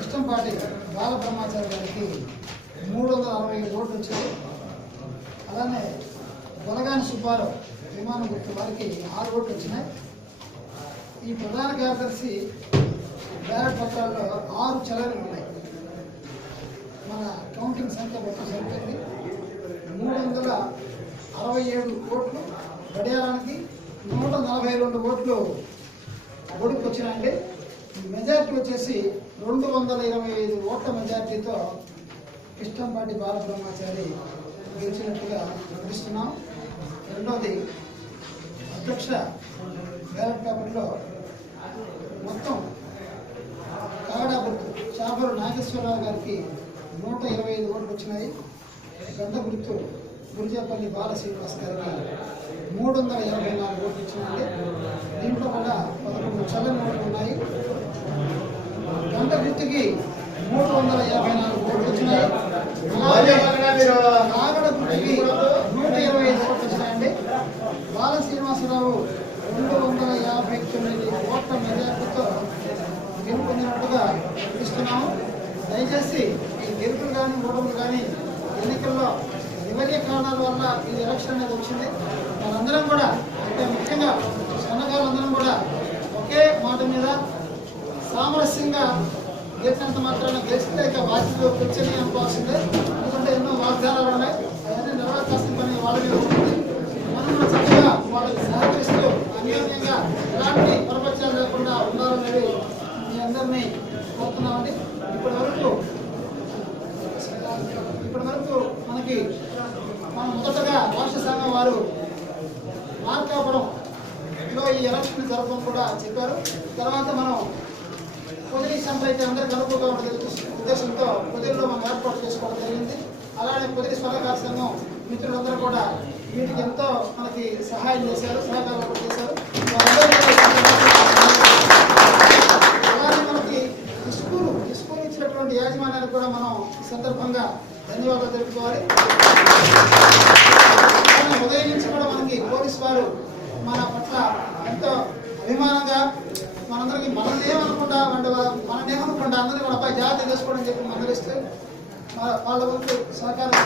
కృష్ణంపాటి బాలబ్రహ్మచారి గారికి 367 ఓట్లు వచ్చాయి. అలానే బొలగాని సుబ్బారావు విమానం గుర్తు వారికి 6 ఓట్లు వచ్చినాయి. ఈ ప్రధాన కార్యదర్శి బ్యాలెట్ పత్రాల్లో 6 చలారీలు ఉన్నాయి. మన కౌంటింగ్ సంఖ్య మొత్తం సరిపోయింది 367 ఓట్లు గడియారానికి 142 ఓట్లు ఒడుకు వచ్చినాయండి. మెజార్టీ వచ్చేసి 225 ఓట్ల మెజార్టీతో కృష్ణంపాటి బాలబ్రహ్మచారి గెలిచినట్టుగా ప్రకటిస్తున్నాం. రెండోది అధ్యక్ష బ్యాలెట్ పేపర్లో మొత్తం కాగడా గుర్తు చాపరు నాగేశ్వరరావు గారికి 125 ఓట్లు వచ్చినాయి. గంట గుర్తు గురిజేపల్లి బాల శ్రీనివాస్ గారికి 384 ఓట్లు వచ్చినాయి. దీంట్లో కూడా 11 చల్లని ఓట్లు ఉన్నాయి. గంట గుర్తుకి 354 ఓట్లు వచ్చినాయి. కాగడ గుర్తుకి 125 ఓట్లు వచ్చినాయండి. బాల శ్రీనివాసరావు 259 ఓట్ల మెజార్టీతో గెలుపొందినట్టుగా ప్రకటిస్తున్నాము. దయచేసి ఈ గెలుపులు కానీ ఓటములు కానీ ఎన్నికల్లో నివల్య కారణాల వల్ల ఈ ఎలక్షన్ అనేది వచ్చింది. మనందరం కూడా అంటే ముఖ్యంగా సన్నగాళ్ళందరం కూడా ఒకే మాట మీద సామరస్యంగా గెలిచినంత మాత్రాన గెలిస్తే ఇక బాధ్యతలు కూర్చొని అనుకోవాల్సిందే. ఎందుకంటే ఎన్నో వాగ్దానాలు ఉన్నాయి, అవన్నీ నెరవేర్చాల్సిన పని వాళ్ళ మీద ఉంటుంది. మనం చక్కగా వాళ్ళకి సహకరిస్తూ అన్యోన్యంగా ఎలాంటి పరపత్యాలు లేకుండా ఉండాలనేది మీ అందరినీ కోరుతున్నామండి. ఇప్పటి వరకు మనకి మొదటగా రాష్ట్ర సంఘం వారు మార్కాపురంలో ఈ ఎలక్షన్ జరపడం కూడా చెప్పారు. తర్వాత మనం పొదిలి సెంటర్ అయితే అందరికీ అనుకూలంగా ఉండే ఉద్దేశంతో పొదిలిలో మనం ఏర్పాటు చేసుకోవడం జరిగింది. అలానే పొదిలి స్వరకార సంఘం మిత్రులందరూ కూడా వీటికి ఎంతో మనకి సహాయం చేశారు, సహకారం చేశారు. అలానే మనకి స్కూల్ ఇచ్చినటువంటి యాజమాన్యానికి కూడా మనం ఈ సందర్భంగా ధన్యవాదాలు తెలుపుకోవాలి. ఉదయం నుంచి కూడా మనకి పోలీసు వారు మన పట్ల ఎంతో అభిమానంగా మనందరికీ మనల్నేమనుకుంటా అందరికీ మన అబ్బాయి జాగ్రత్త చేసుకోవడం చెప్పి మందలిస్తే వాళ్ళ వంతు సహకారం